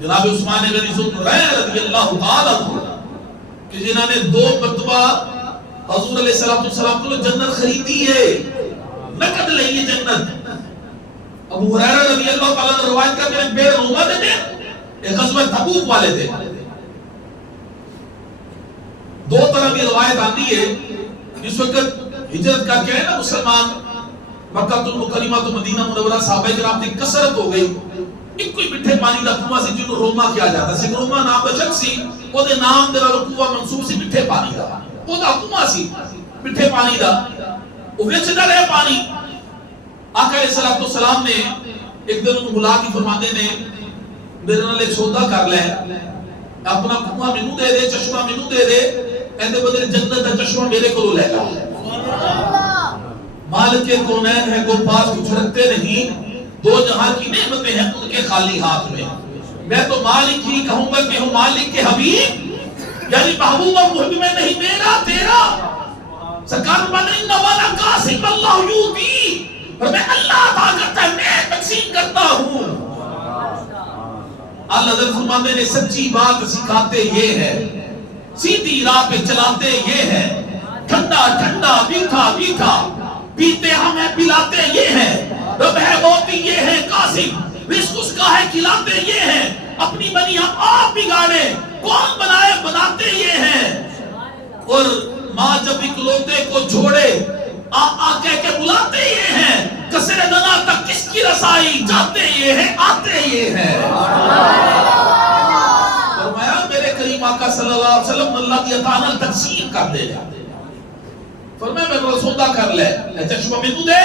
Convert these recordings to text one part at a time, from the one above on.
جناب عثمان غنی ذوالنورین رضی اللہ تعالیٰ عنہ کہ جنہوں نے 2 مرتبہ حضور علیہ السلام کو جنت خریدی ہے، نقد لئی ہے جنت. ابو ہریرہ رضی اللہ تعالیٰ نے روایت کر کے بے روما دے دے ایک غزوہ تبوک والے تھے. 2 طرح کی روایت آتی ہے. اس وقت ہجرت کر کے نا مسلمان مکہ المکرمہ تو مدینہ منورہ صحابہ کرام کی کثرت ہو گئی. ایک کوئی مٹھے پانی دا کنواں سی جنوں روما کیا جاتا سی. روما نام دا شخص سی، او دے نام دے نال کنواں منسوب سی مٹھے پانی دا. او دا کنواں سی مٹھے پانی دا، او وچ ڈلے پانی. آقا علیہ السلام نے ایک دن انہوں بلا کے فرماندے نے میرے نال ایک سودا کر لے، اپنا کنواں مینوں دے دے، چشمہ مینوں دے دے، ایندے بدلے جنت دا چشمہ میرے کولوں لے لے. مالک کونین ہے کو پاس کچھ رکھتے نہیں، 2 جہاں کی نعمتیں ہیں ان کے خالی ہاتھ میں. میں تو مالک ہی کہوں گا کہ ہوں مالک کے حبیب، یعنی محبوب اور محب میں نہیں میرا تیرا. سرکار بنی نوالا قاسم اللہ یوتی، اور میں اللہ عطا کرتا ہے، میں تقسیم کرتا ہوں. اللہ حضرت فرماتے نے سچی بات سکھاتے یہ ہے، سیدھی راہ پہ چلاتے یہ ہے، ٹھنڈا ٹھنڈا میٹھا میٹھا پیتے ہمیں پلاتے یہ ہے، رب ہے موتی یہ ہے قاسم، رزق اس کا ہے کھلاتے یہ ہے، اپنی بنی ہم آپ بگاڑے کون بنائے بناتے یہ ہیں. اور ماں جب اکلوتے کو چھوڑے آ کہہ کے بلاتے یہ ہیں، کسر دنا تک کس کی رسائی جاتے یہ ہیں آتے یہ ہیں. فرمایا میرے کریم آقا صلی اللہ علیہ وسلم اللہ کی عطا نال تقسیم کر دے. فرمایا میں کو سودا کر لے، چشمہ مینوں دے،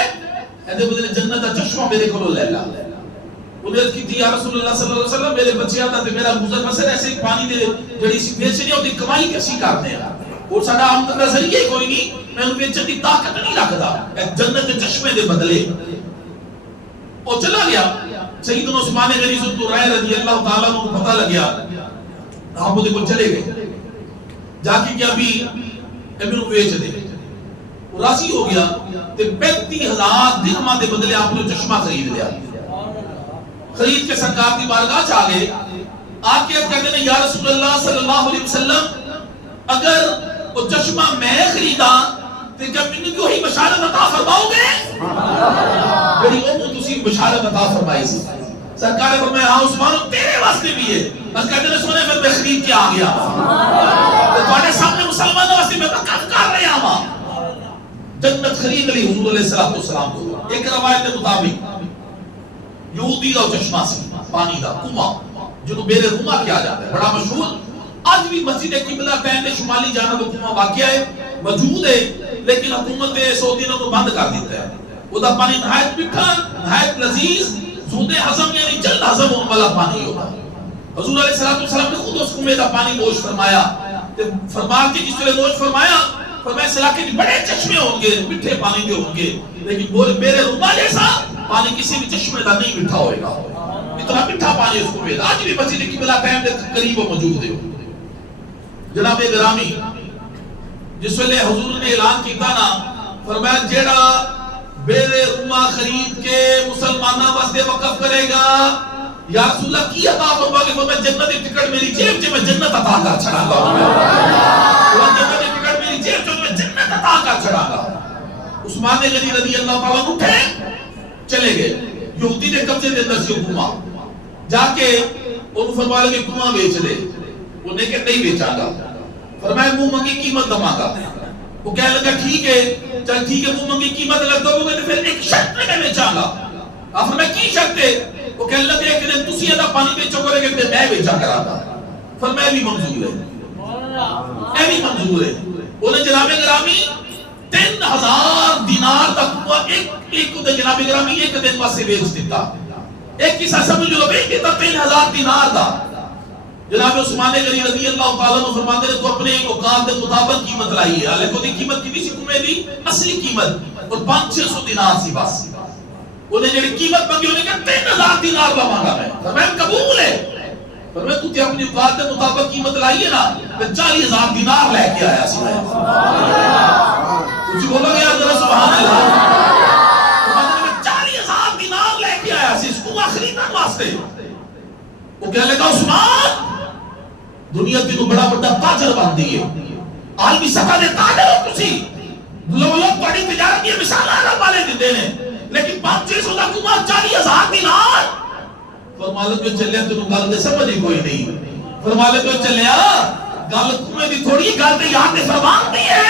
ایندے بدلے جنت دا چشمہ میرے کولوں لے لا. انہیں کی تھی یا رسول اللہ صلی اللہ علیہ وسلم میرے بچیاں دا تے میرا گزر بسر ایسے پانی دے جڑی سی بیچنی ہوتی کمائی کیسی کرتے ہیں، اور ساڈا آمدن دا ذریعہ کوئی نہیں، میں انہوں بیچن دی طاقت نہیں رکھدا. جنت دے چشمے دے بدلے وہ چلا گیا. سیدنا عثمان غنی ذوالنورین رضی اللہ تعالیٰ عنہ کو پتہ لگیا، آپ وہ چلے گئے جا کے کیا بھی ابن بیچ دے. وہ راضی ہو گیا تے 35,000 درہم دے بدلے آپ نے چشمہ خرید لیا. خرید کے سرکار کی بارگاہ چ آ گئے، آ کے کہتے ہیں یا رسول اللہ صلی اللہ علیہ وسلم اگر وہ چشمہ میں خریدا تے کیا مینوں بھی وہی بشارت عطا فرماؤ گے؟ بڑی وہ تسی بشارت عطا فرمائی سی. سرکار نے فرمایا ہاں عثمان تیرے واسطے بھی ہے. بس کہتے ہیں سونے پھر میں خرید کے آ گیا تو تواڈے سامنے مسلمانوں واسطے میں کم کر رہا ہاں. جنت خرید لی حضور علیہ السلام کو. ایک روایت کے مطابق یہودی کا چشمہ سی پانی کا کنواں جنہوں میرے روما کیا جاتا ہے، بڑا مشہور. آج بھی مسجد قبلہ پہنے شمالی جانب کنواں واقع ہے، موجود ہے، لیکن حکومت سعودی نے کو بند کر دیتا ہے. وہ دا پانی نہایت میٹھا، نہایت لذیذ، زود ہضم یعنی جلد ہضم ہونے والا پانی ہوتا ہے. حضور علیہ السلام نے خود اس کنویں دا پانی نوش فرمایا. فرما کے جس طرح نوش فرمایا، فرمایا اس علاقے میں بڑے چشمے ہوں گے، میٹھے پانی کے ہوں گے، لیکن میرے روما جیسا پانی کسی بھی چشمے دا نہیں میٹھا ہوئے گا. اتنا میٹھا پانی اس کنویں دا. آج بھی مسجد قبلہ قائم دے قریب موجود ہے. جناب گرامی جس ویلے حضور نے اعلان کیتا نا، فرمایا جیڑا میرے روما خرید کے مسلمانوں واسطے وقف کرے گا یا رسول اللہ کی عطا فرما کے میں جنت کی ٹکٹ میری جیب سے میں جنت عطا کر چھڑا گا. جنت کی ٹکٹ میری جیب سے میں جنت عطا کر چھڑا گا. عثمان غنی رضی اللہ تعالیٰ عنہ اٹھے چلے گئے. یہودی نے قبضے دے اندر سے کنواں جا کے انہوں فرما لگے کنواں بیچ دے. انہیں کہ نہیں بیچا گا. فرمایا منہ منگی قیمت دما گا. وہ کہنے لگا ٹھیک ہے، چل ٹھیک ہے، منہ منگی قیمت لگ دو گے تو پھر ایک شرط میں بیچا گا. آپ فرمایا کی شرط ہے؟ وہ کہنے لگے ایک دن تسی ادا پانی بیچو گے کہ میں بیچا کرا تھا. فرمایا بھی منظور ہے، اے بھی منظور ہے. انہیں جناب گرامی 3000 دینار تک ایک جناب گرامی ایک دن واسطے بیچ دیتا. ایک کسا سمجھ لو بیچ دیتا 3000 دینار دا. جناب عثمان غنی رضی اللہ تعالیٰ عنہ فرماتے ہیں تو اپنے اوقات کے مطابق قیمت لائی ہے. حالانکہ دی قیمت کی بھی سی کمے دی اصلی قیمت اور 500-600 دینار سی بس. انہیں جڑی قیمت مانگی انہیں کہا 3000 دینار لا مانگا میں. فرمایا قبول ہے. فرمایا تو اپنی اوقات کے مطابق قیمت لائی ہے نا، میں 40,000 دینار لے کے آیا سی. کچھ بولو گے یار ذرا سبحان اللہ. فرمایا میں 40,000 دینار لے کے آیا سی اس کو خریدنے واسطے. وہ کہنے لگا عثمان دنیا کی تو بڑا بڑا تاجر بن دیئے عالمی سطح دے تاجر ہو تسی لوگ بڑی تجارت کی مثال عالم والے دیتے ہیں لیکن 500 حکومت 40,000 دینار فرمایا جو چلے تو گل دے سمجھ ہی کوئی نہیں فرمایا جو چلیا گل تمہیں دی تھوڑی گل تے یار نے فرمان دی ہے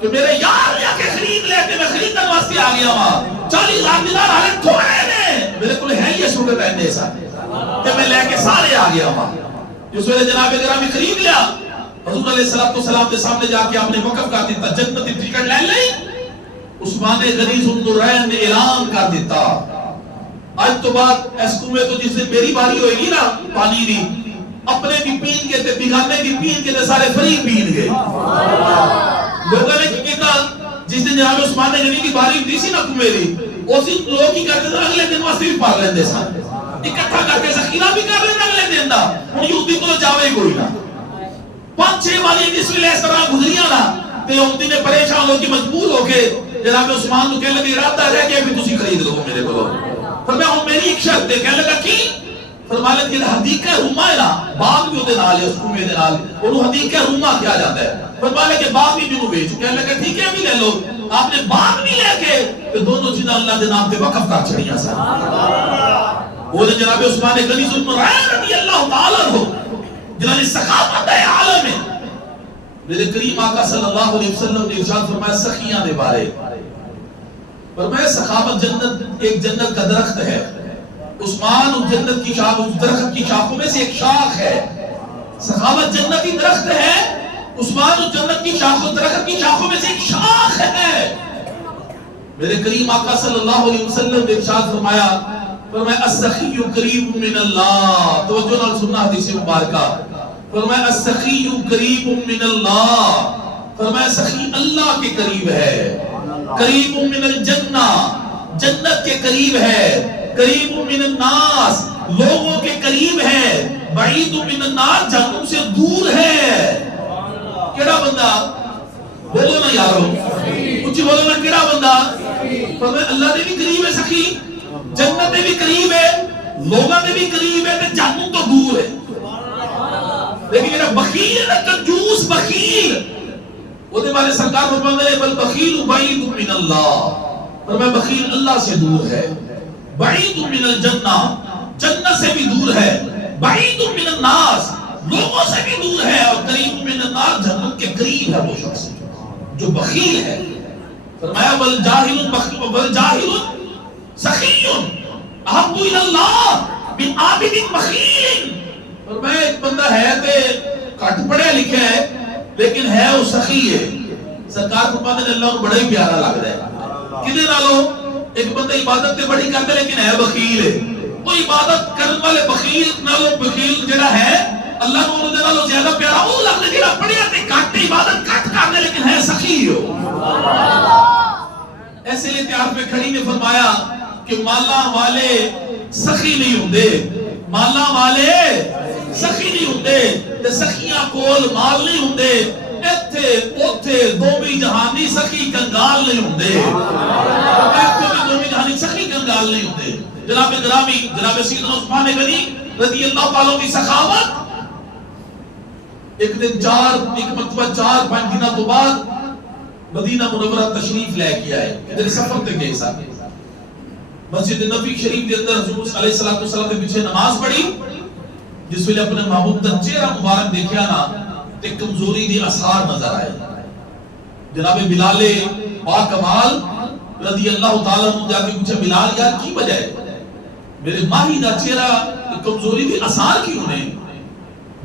کہ میرے یار یا کے خرید لے کے میں خریدن واسطے آ گیا ہوں 40,000 دینار آلے تھوڑے نے میرے کو ہے یہ صورت ہے ایسا کہ میں لے کے سارے آ گیا ہوں جس ویلے جناب گرامی خرید لیا حضور علیہ السلام کے سامنے جا کے آپ نے وقف کر دیتا جنتی ٹکٹ لے لئی عثمان غنی ذوالنورین نے اعلان کر دیتا آج تو بعد اس کنویں تو جس دن میری باری ہوئے گی نا پانی دی اپنے بھی پین کے تے بگانے بھی پین کے تے سارے فری پین گئے لوگوں نے کی کیتا جس دن جناب عثمان غنی کی باری دی سی نا کنویں دی اسی لوگ کی کرتے تھے اگلے دن واسطے بھی پار لیندے سن اکٹھا کر کے ذخیرہ بھی کر لیندے اگلے دن دا ہن یہودی کو جاوے کوئی نہ 5-6 والی جس ویلے اس طرح گزریاں نا تے یہودی نے پریشان ہو کے مجبور ہو کے جناب عثمان کو کہنے لگے ارادہ رہ گیا بھی تسی خرید لو میرے کو فرمایا ہوں میری ایک شرط ہے کہنے لگا کی فرمایا کہ حدیقہ روما ہے نا باغ بھی ہوتے نال ہے اس کنویں دے نال انہوں حدیقہ روما کیا جاتا ہے فرمایا کہ باغ بھی انہوں بیچ کہنے لگا ٹھیک ہے بھی لے لو آپ نے باغ بھی لے کے تو دونوں چیزیں اللہ کے نام پہ وقف کر چھڑیاں سن وہ جناب عثمان غنی ذوالنورین رضی اللہ تعالی عنہ جنہوں نے سخاوت ہے عالم ہے میرے کریم آقا صلی اللہ علیہ وسلم نے ارشاد فرمایا سخیاں دے بارے فرمایا سخاوت جنت ایک جنت کا درخت ہے عثمان اس جنت کی شاخ اس درخت کی شاخوں میں سے ایک شاخ ہے سخاوت جنتی درخت ہے عثمان اس جنت کی شاخوں درخت کی شاخوں میں سے ایک شاخ ہے میرے کریم آقا صلی اللہ علیہ وسلم نے ارشاد فرمایا فرمایا السخی قریب من اللہ توجہ نال سننا حدیث مبارکہ فرمایا السخی قریب من اللہ فرمایا سخی اللہ کے قریب ہے قریب من الجنہ جنت کے قریب ہے قریب من الناس لوگوں کے قریب ہے بعید من النار جہنم سے دور ہے کیڑا بندہ بولو نا یارو کچھ بولو نا کیڑا بندہ فرمایا اللہ نے بھی قریب ہے سخی جنت میں بھی قریب ہے لوگوں میں بھی قریب ہے تے جہنم تو دور ہے لیکن میرا بخیل ہے نا کنجوس بخیل وہ دے والے سرکار فرماتے ہیں بل بخیل بعید من اللہ پر میں بخیل اللہ سے دور ہے بعید من الجنہ جنت سے بھی دور ہے بعید من الناس لوگوں سے بھی دور ہے اور قریب من النار جہنم کے قریب ہے وہ شخص جو بخیل ہے فرمایا بل جاہل سخی احب الی اللہ من عابد بخیل فرمایا ایک بندہ ہے تے کٹ پڑھیا لکھا ہے لیکن ہے وہ سخی ہے سرکار فرماتے ہیں اللہ کو بڑا ہی پیارا لگ رہا ہے کدے نالو ایک بندہ عبادت تے بڑی کرتا ہے لیکن ہے بخیل ہے وہ عبادت کرنے والے بخیل نالو بخیل جڑا ہے اللہ کو انہوں نے نالو زیادہ پیارا وہ لگتا ہے جڑا پڑھیا تے کٹ عبادت کٹ کرنے لیکن ہے سخی ہو ایسے لیے تیار پہ کھڑی نے فرمایا کہ مالا والے سخی نہیں ہوندے مالا والے سخی نہیں ہوندے تے سخیاں کول مال نہیں ہوندے ایتھے اوتھے دوویں جہانی سخی کنگال نہیں ہوندے ایتھے بھی دوویں جہانی سخی کنگال نہیں ہوندے جناب گرامی جناب سیدنا عثمان غنی رضی اللہ تعالیٰ کی سخاوت ایک مرتبہ 4-5 دنوں تو بعد مدینہ منورہ تشریف لے کے آئے ادھر سفر تے گئے صاحب مسجد نبی شریف کے اندر حضور علیہ السلام کے پیچھے نماز پڑھی جس ویلے اپنے محبوب کا چہرہ مبارک دیکھیا نا تے کمزوری دی اثار نظر آئے جناب بلال با کمال رضی اللہ تعالیٰ عنہ جا کے پوچھا بلال یار کی وجہ ہے میرے ماہی دا چہرہ کمزوری دی اثار کیوں نے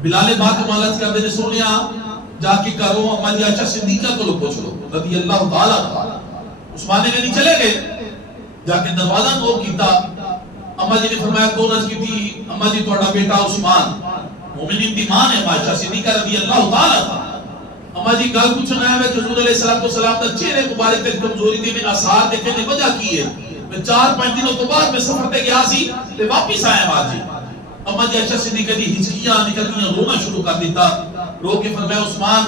بلال با کمال اس کا نے سنیا جا کے کرو اما جی عائشہ صدیقہ کو پوچھ لو رضی اللہ تعالیٰ عثمان غنی چلے گئے جا کے دروازہ نوک کیتا اما جی نے فرمایا کون عرض کی تھی اما جی تہاڈا بیٹا عثمان مومنین دی ماں ہے عائشہ صدیقہ رضی اللہ تعالی اما جی گل پوچھنا ہے کہ حضور علیہ السلام دا چہرے مبارک تے کمزوری دی میں آثار دیکھنے نے وجہ کی ہے میں 4-5 دنوں تو بعد میں سفر تے گیا سی تے واپس آیا ماں جی اما جی عائشہ صدیقہ دی ہچکیاں نکلنیاں رونا شروع کر دیتا رو کے فرمایا عثمان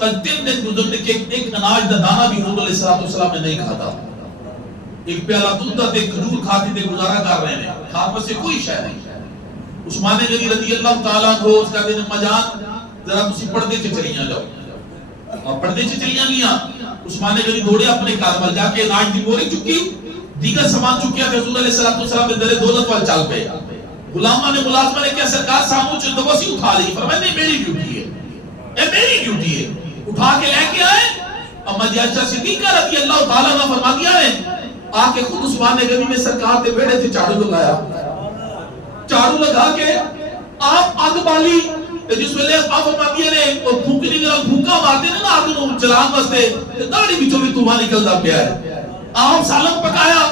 3 دن گزرنے کے ایک اناج دا دانہ بھی حضور علیہ السلام نے نہیں کھاتا ایک پیالہ دودھ تے کھجور کھا کے گزارا کر رہے ہیں خاتمہ سے کوئی شے نہیں. عثمان غنی رضی اللہ تعالیٰ عنہ اس کا دن اما جان ذرا تسی پردے چ چلیاں جاؤ. اور پردے چ چلیاں گیاں. عثمان غنی دوڑے اپنے گھر ول جا کے ناج دی بوری چکی دیگر سامان چکیا تے حضور علیہ السلام نے در دولت وال چل پے. غلاماں نے ملازمہ نے کہا سرکار ساموں چ دبوسی اٹھا لی. فرمایا نہیں میری ڈیوٹی ہے, اے میری ڈیوٹی ہے. اٹھا کے لے کے آئے. اما جی عائشہ صدیقہ رضی اللہ تعالیٰ عنہ فرماتی ہیں آ کے خود عثمان غنی نے سرکار تے بیڑے تے جھاڑو لگایا. جھاڑو لگا کے آپ آگ بالی جس ویلے آپ فرماتی ہیں وہ پھونکنے جڑا پھونکا مارتے ہیں نا آگ نوں جلان واسطے داڑھی وچوں بھی دھواں نکلدا پیا ہے. آپ سالن پکایا,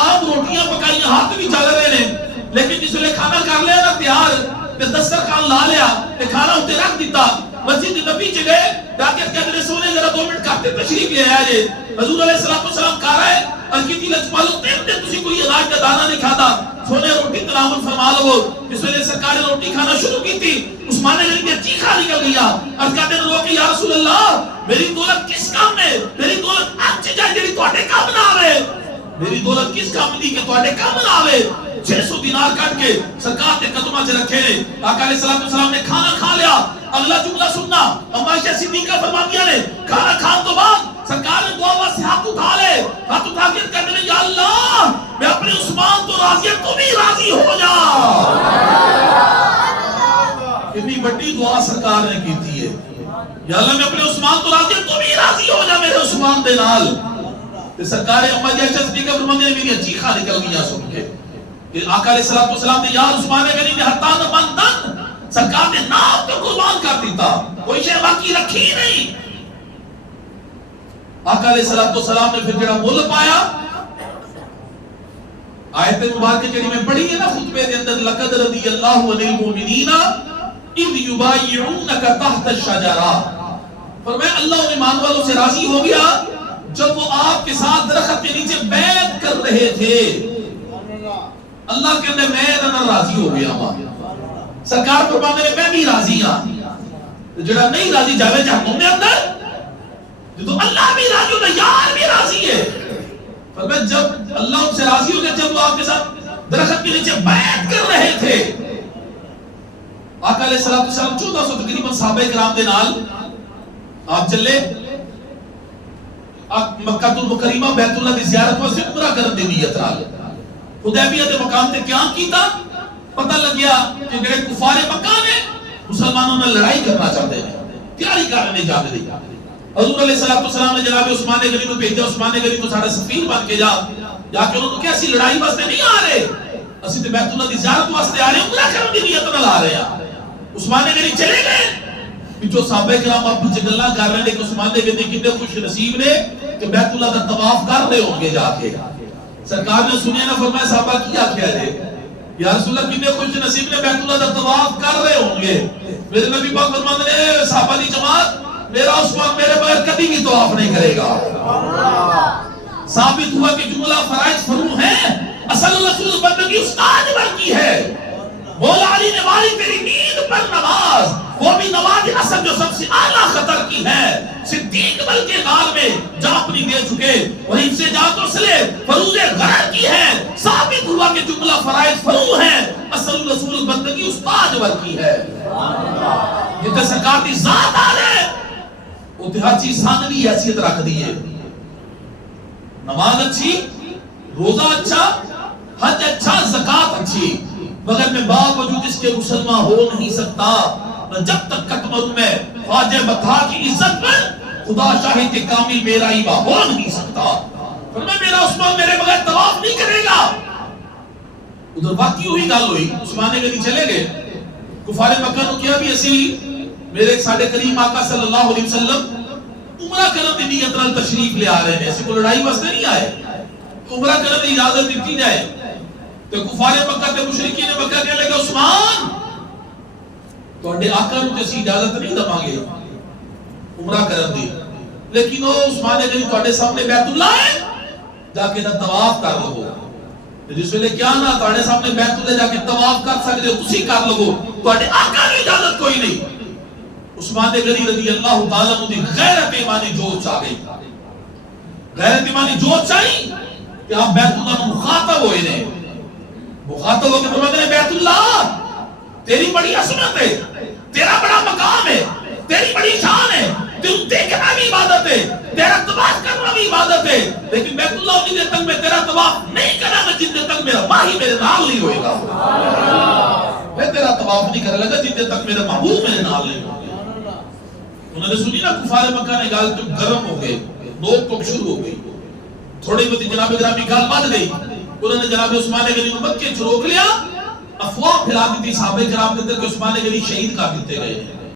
آپ روٹیاں پکائیاں, ہاتھ بھی چل رہے ہیں. لیکن جس ویلے کھانا کر لیا نا تیار تے دسترخوان لا لیا تے کھانا اوتے رکھ دیتا. مسجد نبی چ گئے جاکر کہتے سونے ذرا 2 منٹ کرتے تشریف لے آیا جی. حضور علیہ السلام کہا رہا ہے الکیتی لجپالو 3 دن تسی کوئی اناج کا دانہ نہیں کھاتا. سونے روٹی تناول فرما لو. اس ویلے سرکار نے روٹی کھانا شروع کی تھی. عثمان غنی کی چیخا نکل گیا. عرض کرتے ہیں لوگ یا رسول اللہ میری دولت کس کام میں, میری دولت اچ جائے جڑی تواڈے کام نہ آوے. میری دولت کس کام دی کہ تواڈے کام نہ آوے. 600 دینار کٹ کے سرکار کے قدموں سے رکھے نے. آقا علیہ السلام نے کھانا کھا لیا. اگلا جملہ سننا اما عائشہ صدیقہ فرماتی ہیں کھانا کھان تو بعد سرکار نے دعا واسطے ہاتھ اٹھا لے. ہاتھ اٹھا کے کہتے ہیں یا اللہ میں اپنے عثمان تو راضی ہوں, تو بھی راضی ہو جا. اتنی بڑی دعا سرکار نے کی تھی ہے یا اللہ میں اپنے عثمان تو راضی ہوں, تو بھی راضی ہو جا میرے عثمان دے نال. تے سرکار اما عائشہ صدیقہ فرماتی ہیں میری چیخا نکل گیا سن کے. آقا علیہ السلام نے یا عثمان غنی نے حتان بندن سرکار نے نام تو قربان کر دیتا, کوئی شے باقی رکھی نہیں. آقا علیہ السلام نے پھر جڑا مول پایا آیت مبارکہ جڑی میں پڑھی ہے نا خطبے دے اندر لقد رضی اللہ عن المؤمنین اذ یبایعونک تحت الشجرہ. فرمایا اللہ ان ایمان والوں سے راضی ہو گیا جب وہ آپ کے ساتھ درخت کے نیچے بیعت کر رہے تھے. اللہ کے اندر میں راضی ہو گیا ہوں. سرکار فرماتے ہیں میں بھی راضی ہوں. جڑا نہیں راضی جاوے جہنم میں اندر. تو اللہ بھی راضی ہوتا یار بھی راضی ہے. فرمایا جب اللہ ان سے راضی ہو گیا جب وہ آپ کے ساتھ درخت کے نیچے بیعت کر رہے تھے. آقا علیہ السلام 1400 تقریباً صحابہ کرام دے نال آپ چلے مکہ المکرمہ بیت اللہ دی زیارت واسطے عمرہ کرن دی نیت نال. حدیبیہ دے مقام تے قیام کیتا. پتہ لگیا کہ جڑے کفار مکہ نے مسلمانوں نے لڑائی کرنا چاہتے ہیں, تیاری کرنے جاتے ہیں. حضور علیہ السلام نے جناب عثمان غنی کو بھیجا. عثمان غنی تو ساڈا سفیر بن کے جا کے انہوں نے کہا اسی لڑائی واسطے نہیں آ رہے, اسی تے بیت اللہ دی زیارت واسطے آ رہے ہیں, عمرہ کرنے دی نیت نال آ رہے ہیں. عثمان غنی چلے گئے. جو صحابہ کرام آپس وچ گلاں کر رہے ہیں کہ عثمان غنی کتنے خوش نصیب نے کہ بیت اللہ دا طواف کر رہے ہوں گے جا کے. سرکار نے سنیا نہ فرمایا صحابہ کی آخیا جے یا رسول اللہ کتنے خوش نصیب نے بیت اللہ دا طواف کر رہے ہوں گے. میرے نبی پاک فرماتے ہیں صحابہ دی جماعت میرا عثمان میرے بغیر کبھی بھی طواف نہیں کرے گا. ثابت ہوا کہ جملہ فرائض فرو ہیں. اصل رسول بندگی استاد بن کی ہے. مولا علی نے والی تیری نیند پر نماز, وہ بھی نماز اصل جو سب سے اعلیٰ خطر کی ہے. صدیق بلکہ غار میں جا اپنی دے چکے وہیں سے جا تو سلے فروض غرر کی ہے. ثابت ہوا کہ جملہ فرائض فرو ہیں. اصل رسول بندگی استاد بن کی ہے. جتنے سرکار کی ذات آ رہے وہ ہر چیز ثانوی حیثیت رکھ دی ہے. نماز اچھی, روزہ اچھا, حج اچھا, زکات اچھی, مگر میں باوجود اس کے مسلمان ہو نہیں سکتا جب تک کتمر میں خواجہ بطحا کی عزت پر خدا شاہد کامل میرا ایبا ہو نہیں سکتا. فرمایا میرا عثمان میرے بغیر طواف نہیں کرے گا. ادھر واقعی ہوئی گل ہوئی. عثمان غنی چلے گئے. کفار مکہ نے کیا بھی اسی میرے ساڈے کریم آقا صلی اللہ علیہ وسلم عمرہ کرنے دی نیت نال تشریف لے آ رہے ہیں. ایسی کوئی لڑائی واسطے نہیں آئے. عمرہ کرنے کی اجازت دیتی جائے. تو کفار مکہ تے مشرکین مکہ کہنے لگے عثمان تواڈے آقا نوں تے اجازت نہیں دواں گے عمرہ کرن دی, لیکن وہ عثمان غنی تواڈے سامنے بیت اللہ ہے جا کے طواف کر لو. جس ویلے کیا نہ تواڈے سامنے بیت اللہ جا کے طواف کر سکدے ہو تسی کر لو, تواڈے آقا نوں اجازت کوئی نہیں. عثمان غنی رضی اللہ تعالی عنہ دی غیرت ایمانی جوش آ گئی. غیرت ایمانی جوش آئی کہ آپ بیت اللہ میں مخاطب ہوئے نے. مخاطب ہو کے فرماتے ہیں بیت اللہ تیری بڑی عظمت ہے، تیرا بڑا مقام ہے، تیری بڑی شان ہے، تیرا دیکھنا بھی عبادت ہے، تیرا طواف کرنا بھی عبادت ہے، لیکن بیت اللہ اتنی دیر تک میں تیرا طواف نہیں کرا گا جن دیر تک میرا ماہی میرے نال نہیں ہوئے گا. میں تیرا طواف نہیں کرے لگا جن دیر تک میرے محبوب میرے نال نہیں ہوئے گا. انہوں نے سنی نا کفار مکہ نے گال تم گرم ہو گئے، نوک ٹوک شروع ہو گئی، تھوڑی بہت جناب گرامی گال بند گئی. انہوں نے جناب عثمان غنی کو مکے سے روک لیا، افواہ پھیلا دی تھی صحابہ کرام کے اندر کہ عثمان غنی شہید کر دیتے گئے.